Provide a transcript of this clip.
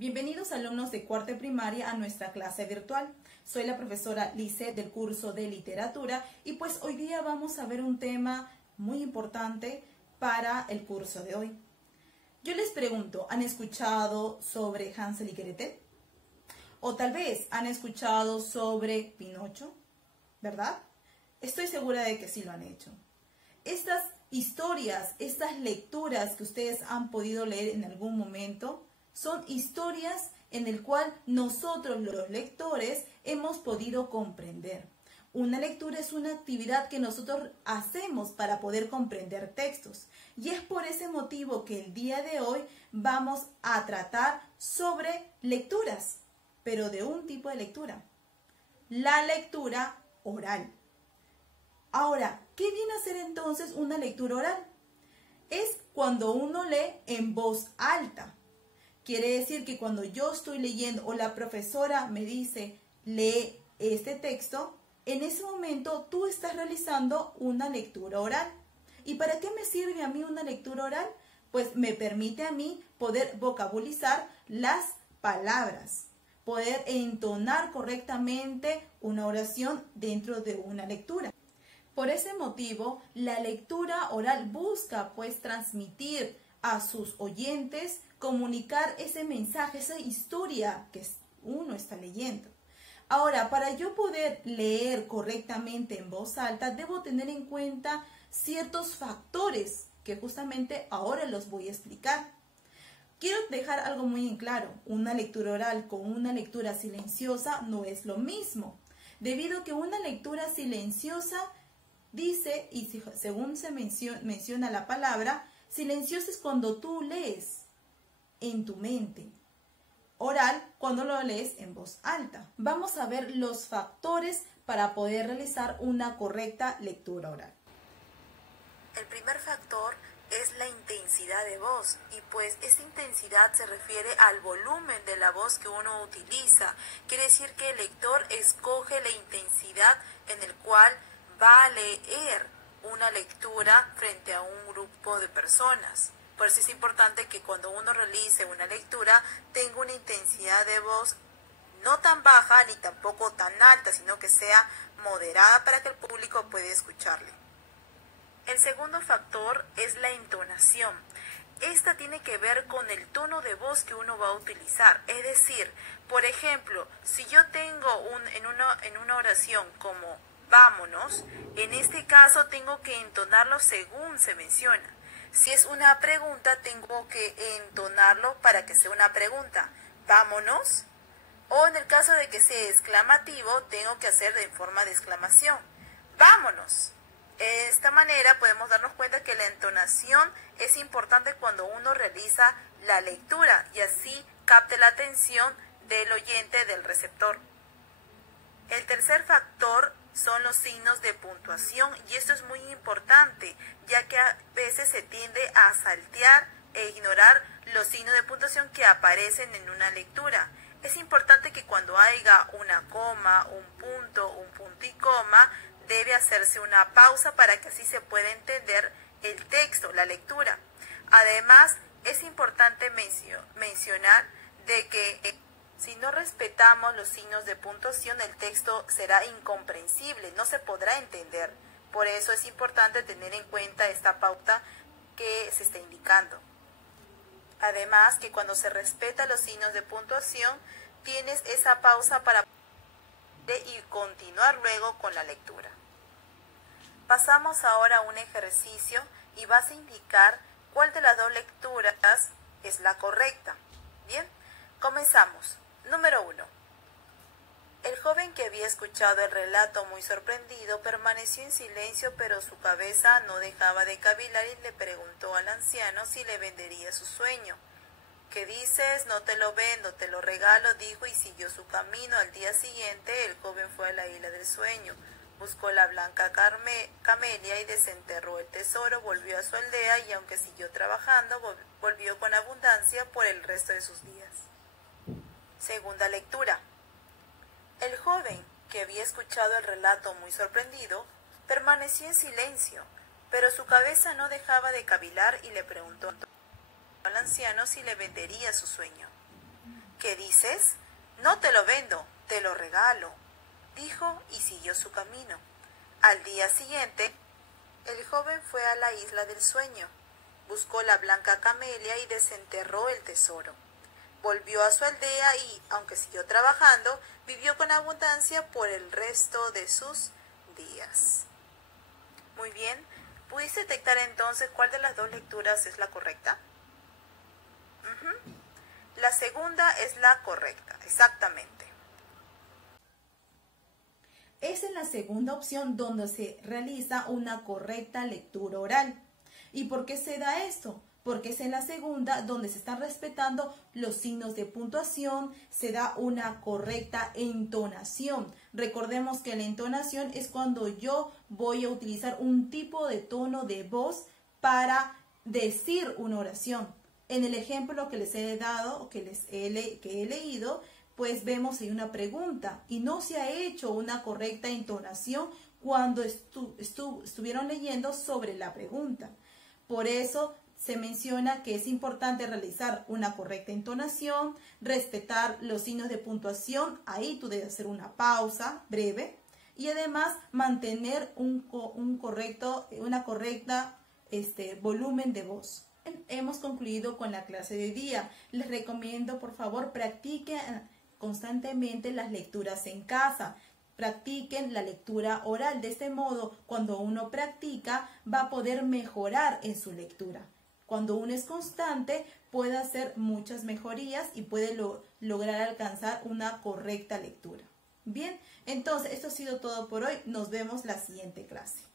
Bienvenidos alumnos de cuarta primaria a nuestra clase virtual. Soy la profesora Lisette del curso de literatura y pues hoy día vamos a ver un tema muy importante para el curso de hoy. Yo les pregunto, ¿han escuchado sobre Hansel y Gretel? O tal vez han escuchado sobre Pinocho, ¿verdad? Estoy segura de que sí lo han hecho. Estas historias, estas lecturas que ustedes han podido leer en algún momento, son historias en el cual nosotros los lectores hemos podido comprender. Una lectura es una actividad que nosotros hacemos para poder comprender textos. Y es por ese motivo que el día de hoy vamos a tratar sobre lecturas, pero de un tipo de lectura. La lectura oral. Ahora, ¿qué viene a ser entonces una lectura oral? Es cuando uno lee en voz alta. Quiere decir que cuando yo estoy leyendo o la profesora me dice, lee este texto, en ese momento tú estás realizando una lectura oral. ¿Y para qué me sirve a mí una lectura oral? Pues me permite a mí poder vocabulizar las palabras, poder entonar correctamente una oración dentro de una lectura. Por ese motivo, la lectura oral busca pues transmitir a sus oyentes, comunicar ese mensaje, esa historia que uno está leyendo. Ahora, para yo poder leer correctamente en voz alta, debo tener en cuenta ciertos factores que justamente ahora los voy a explicar. Quiero dejar algo muy en claro, una lectura oral con una lectura silenciosa no es lo mismo, debido a que una lectura silenciosa dice, y según se menciona la palabra, silencioso es cuando tú lees en tu mente. Oral, cuando lo lees en voz alta. Vamos a ver los factores para poder realizar una correcta lectura oral. El primer factor es la intensidad de voz y pues esta intensidad se refiere al volumen de la voz que uno utiliza. Quiere decir que el lector escoge la intensidad en el cual va a leer una lectura frente a un grupo de personas. Por eso es importante que cuando uno realice una lectura tenga una intensidad de voz no tan baja ni tampoco tan alta, sino que sea moderada para que el público pueda escucharle. El segundo factor es la entonación. Esta tiene que ver con el tono de voz que uno va a utilizar. Es decir, por ejemplo, si yo tengo en una oración como vámonos, en este caso tengo que entonarlo según se menciona. Si es una pregunta, tengo que entonarlo para que sea una pregunta. Vámonos. O en el caso de que sea exclamativo, tengo que hacer de forma de exclamación. Vámonos. De esta manera podemos darnos cuenta que la entonación es importante cuando uno realiza la lectura y así capte la atención del oyente, del receptor. El tercer factor son los signos de puntuación y esto es muy importante, ya que a veces se tiende a saltear e ignorar los signos de puntuación que aparecen en una lectura. Es importante que cuando haya una coma, un punto y coma, debe hacerse una pausa para que así se pueda entender el texto, la lectura. Además, es importante mencionar de que si no respetamos los signos de puntuación, el texto será incomprensible, no se podrá entender. Por eso es importante tener en cuenta esta pauta que se está indicando. Además, que cuando se respeta los signos de puntuación, tienes esa pausa para y continuar luego con la lectura. Pasamos ahora a un ejercicio y vas a indicar cuál de las dos lecturas es la correcta. Bien, comenzamos. Número 1. El joven que había escuchado el relato muy sorprendido permaneció en silencio, pero su cabeza no dejaba de cavilar y le preguntó al anciano si le vendería su sueño. ¿Qué dices? No te lo vendo, te lo regalo, dijo y siguió su camino. Al día siguiente el joven fue a la isla del sueño, buscó la blanca camelia y desenterró el tesoro, volvió a su aldea y aunque siguió trabajando, volvió con abundancia por el resto de sus días. Segunda lectura. El joven, que había escuchado el relato muy sorprendido, permaneció en silencio, pero su cabeza no dejaba de cavilar y le preguntó al anciano si le vendería su sueño. ¿Qué dices? No te lo vendo, te lo regalo, dijo y siguió su camino. Al día siguiente, el joven fue a la isla del sueño, buscó la blanca camelia y desenterró el tesoro. Volvió a su aldea y, aunque siguió trabajando, vivió con abundancia por el resto de sus días. Muy bien, ¿pudiste detectar entonces cuál de las dos lecturas es la correcta? La segunda es la correcta, exactamente. Es en la segunda opción donde se realiza una correcta lectura oral. ¿Y por qué se da esto? Porque es en la segunda donde se están respetando los signos de puntuación, se da una correcta entonación. Recordemos que la entonación es cuando yo voy a utilizar un tipo de tono de voz para decir una oración. En el ejemplo que les he dado, que he leído, pues vemos ahí una pregunta y no se ha hecho una correcta entonación cuando estuvieron leyendo sobre la pregunta. Por eso se menciona que es importante realizar una correcta entonación, respetar los signos de puntuación, ahí tú debes hacer una pausa breve y además mantener una correcta volumen de voz. Hemos concluido con la clase de hoy día. Les recomiendo, por favor, practiquen constantemente las lecturas en casa. Practiquen la lectura oral. De este modo, cuando uno practica, va a poder mejorar en su lectura. Cuando uno es constante, puede hacer muchas mejorías y puede lograr alcanzar una correcta lectura. Bien, entonces esto ha sido todo por hoy. Nos vemos la siguiente clase.